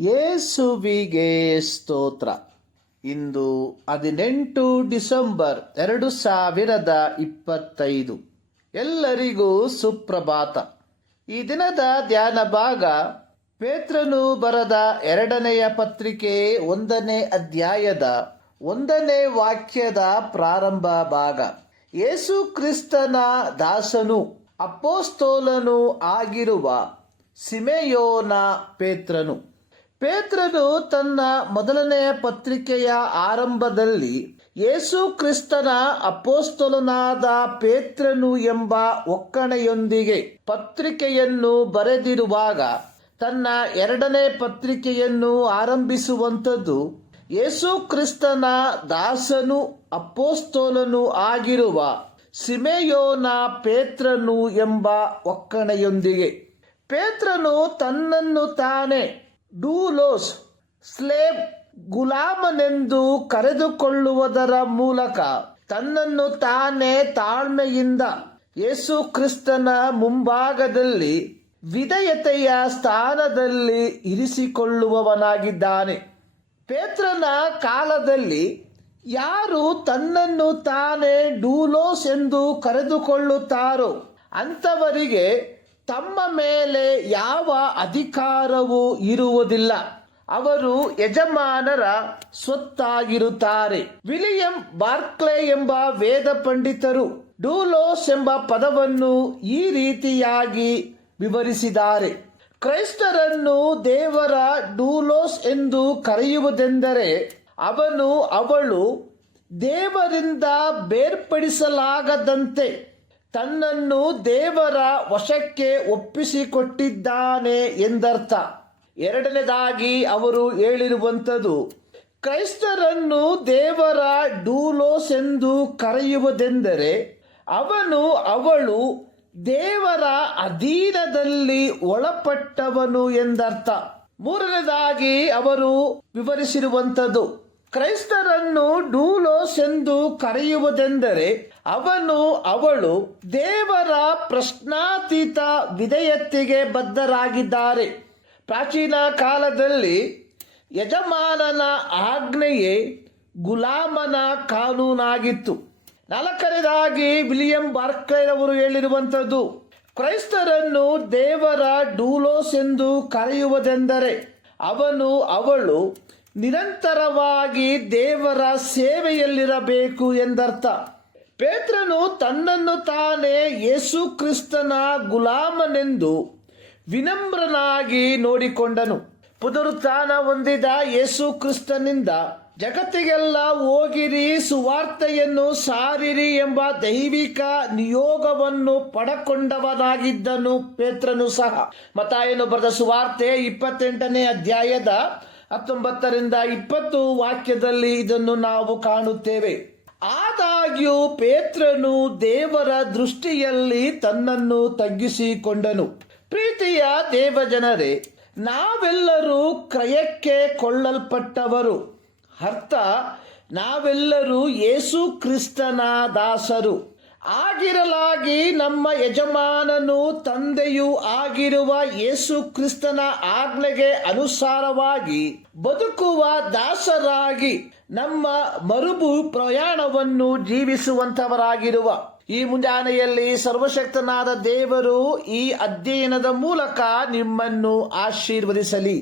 ಯೇಸುವಿಗೆ ಸ್ತೋತ್ರ. ಇಂದು 18 ಡಿಸೆಂಬರ್ 2025. ಎಲ್ಲರಿಗೂ ಸುಪ್ರಭಾತ. ಈ ದಿನದ ಧ್ಯಾನ ಭಾಗ ಪೇತ್ರನು ಬರೆದ 2ನೆಯ ಪತ್ರಿಕೆ 1ನೇ ಅಧ್ಯಾಯದ 1ನೇ ವಾಕ್ಯದ ಪ್ರಾರಂಭ ಭಾಗ. ಯೇಸು ಕ್ರಿಸ್ತನ ದಾಸನು ಅಪೊಸ್ತಲನೂ ಆಗಿರುವ ಸಿಮೆಯೋನ ಪೇತ್ರನು ತನ್ನ ಮೊದಲನೆಯ ಪತ್ರಿಕೆಯ ಆರಂಭದಲ್ಲಿ ಯೇಸು ಕ್ರಿಸ್ತನ ಅಪೊಸ್ತಲನಾದ ಪೇತ್ರನು ಎಂಬ ಒಕ್ಕಣೆಯೊಂದಿಗೆ ಪತ್ರಿಕೆಯನ್ನು ಬರೆದಿರುವಾಗ ತನ್ನ 2ನೇ ಪತ್ರಿಕೆಯನ್ನು ಆರಂಭಿಸುವಂಥದ್ದು ಯೇಸು ಕ್ರಿಸ್ತನ ದಾಸನು ಅಪೊಸ್ತಲನೂ ಆಗಿರುವ ಸಿಮೆಯೋನ ಪೇತ್ರನು ಎಂಬ ಒಕ್ಕಣೆಯೊಂದಿಗೆ. ಪೇತ್ರನು ತನ್ನನ್ನು ತಾನೇ ಡೂಲೋಸ್, ಸ್ಲೇವ್, ಗುಲಾಮನೆಂದು ಕರೆದುಕೊಳ್ಳುವುದರ ಮೂಲಕ ತನ್ನನ್ನು ತಾನೇ ತಾಳ್ಮೆಯಿಂದ ಯೇಸು ಕ್ರಿಸ್ತನ ಮುಂಭಾಗದಲ್ಲಿ ವಿಧೇಯತೆಯ ಸ್ಥಾನದಲ್ಲಿ ಇರಿಸಿಕೊಳ್ಳುವವನಾಗಿದ್ದಾನೆ. ಪೇತ್ರನ ಕಾಲದಲ್ಲಿ ಯಾರು ತನ್ನನ್ನು ತಾನೇ ಡೂಲೋಸ್ ಎಂದು ಕರೆದುಕೊಳ್ಳುತ್ತಾರೋ ಅಂಥವರಿಗೆ ತಮ್ಮ ಮೇಲೆ ಯಾವ ಅಧಿಕಾರವೂ ಇರುವುದಿಲ್ಲ. ಅವರು ಯಜಮಾನರ ಸ್ವತ್ತಾಗಿರುತ್ತಾರೆ. ವಿಲಿಯಂ ಬಾರ್ಕ್ಲೆ ಎಂಬ ವೇದ ಪಂಡಿತರು ಡೂಲೋಸ್ ಎಂಬ ಪದವನ್ನು ಈ ರೀತಿಯಾಗಿ ವಿವರಿಸಿದ್ದಾರೆ. ಕ್ರೈಸ್ತರನ್ನು ದೇವರ ಡೂಲೋಸ್ ಎಂದು ಕರೆಯುವುದೆಂದರೆ ಅವನು ಅವಳು ದೇವರಿಂದ ಬೇರ್ಪಡಿಸಲಾಗದಂತೆ ತನ್ನನ್ನು ದೇವರ ವಶಕ್ಕೆ ಒಪ್ಪಿಸಿಕೊಟ್ಟಿದ್ದಾನೆ ಎಂದರ್ಥ. 2ನೇದಾಗಿ ಅವರು ಹೇಳಿರುವಂಥದ್ದು, ಕ್ರೈಸ್ತರನ್ನು ದೇವರ ಡೂಲೋಸ್ ಎಂದು ಕರೆಯುವುದೆಂದರೆ ಅವನು ಅವಳು ದೇವರ ಅಧೀನದಲ್ಲಿ ಒಳಪಟ್ಟವನು ಎಂದರ್ಥ. 3ನೇದಾಗಿ ಅವರು ವಿವರಿಸಿರುವಂಥದ್ದು, ಕ್ರೈಸ್ತರನ್ನು ಡೂಲೋಸ್ ಎಂದು ಕರೆಯುವುದೆಂದರೆ ಅವನು ಅವಳು ದೇವರ ಪ್ರಶ್ನಾತೀತ ವಿಧೇಯತೆಗೆ ಬದ್ಧರಾಗಿದ್ದಾರೆ. ಪ್ರಾಚೀನ ಕಾಲದಲ್ಲಿ ಯಜಮಾನನ ಆಜ್ಞೆಯೇ ಗುಲಾಮನ ಕಾನೂನಾಗಿತ್ತು. 4ನೇದಾಗಿ ವಿಲಿಯಂ ಬಾರ್ಕ್ಲೆ ಅವರು ಹೇಳಿರುವಂಥದ್ದು, ಕ್ರೈಸ್ತರನ್ನು ದೇವರ ಡೂಲೋಸ್ ಎಂದು ಕರೆಯುವುದೆಂದರೆ ಅವನು ಅವಳು ನಿರಂತರವಾಗಿ ದೇವರ ಸೇವೆಯಲ್ಲಿರಬೇಕು ಎಂದರ್ಥ. ಪೇತ್ರನು ತನ್ನನ್ನು ತಾನೇ ಯೇಸು ಕ್ರಿಸ್ತನ ಗುಲಾಮನೆಂದು ವಿನಮ್ರನಾಗಿ ನೋಡಿಕೊಂಡನು. ಪುನರುತ್ಥಾನ ಹೊಂದಿದ ಯೇಸು ಕ್ರಿಸ್ತನಿಂದ ಜಗತ್ತಿಗೆಲ್ಲ ಹೋಗಿರಿ, ಸುವಾರ್ತೆಯನ್ನು ಸಾರಿರಿ ಎಂಬ ದೈವಿಕ ನಿಯೋಗವನ್ನು ಪಡಕೊಂಡವನಾಗಿದ್ದನು ಪೇತ್ರನು ಸಹ. ಮತ್ತಾಯನು ಬರೆದ ಸುವಾರ್ತೆ 28ನೇ ಅಧ್ಯಾಯದ 19ರಿಂದ 20 ವಾಕ್ಯದಲ್ಲಿ ಇದನ್ನು ನಾವು ಕಾಣುತ್ತೇವೆ. ಆದಾಗ್ಯೂ ಪೇತ್ರನು ದೇವರ ದೃಷ್ಟಿಯಲ್ಲಿ ತನ್ನನ್ನು ತಗ್ಗಿಸಿಕೊಂಡನು. ಪ್ರೀತಿಯ ದೇವಜನರೇ, ನಾವೆಲ್ಲರೂ ಕ್ರಯಕ್ಕೆ ಕೊಳ್ಳಲ್ಪಟ್ಟವರು. ಅರ್ಥ, ನಾವೆಲ್ಲರೂ ಯೇಸು ಕ್ರಿಸ್ತನ ದಾಸರು. ಆಗಿರಲಾಗಿ ನಮ್ಮ ಯಜಮಾನನು ತಂದೆಯೂ ಆಗಿರುವ ಯೇಸು ಕ್ರಿಸ್ತನ ಆಜ್ಞೆಗೆ ಅನುಸಾರವಾಗಿ ಬದುಕುವ ದಾಸರಾಗಿ ನಮ್ಮ ಮರುಭೂ ಪ್ರಯಾಣವನ್ನು ಜೀವಿಸುವಂತವರಾಗಿರುವ ಈ ಮುಂಜಾನೆಯಲ್ಲಿ ಸರ್ವಶಕ್ತನಾದ ದೇವರು ಈ ಅಧ್ಯಯನದ ಮೂಲಕ ನಿಮ್ಮನ್ನು ಆಶೀರ್ವದಿಸಲಿ.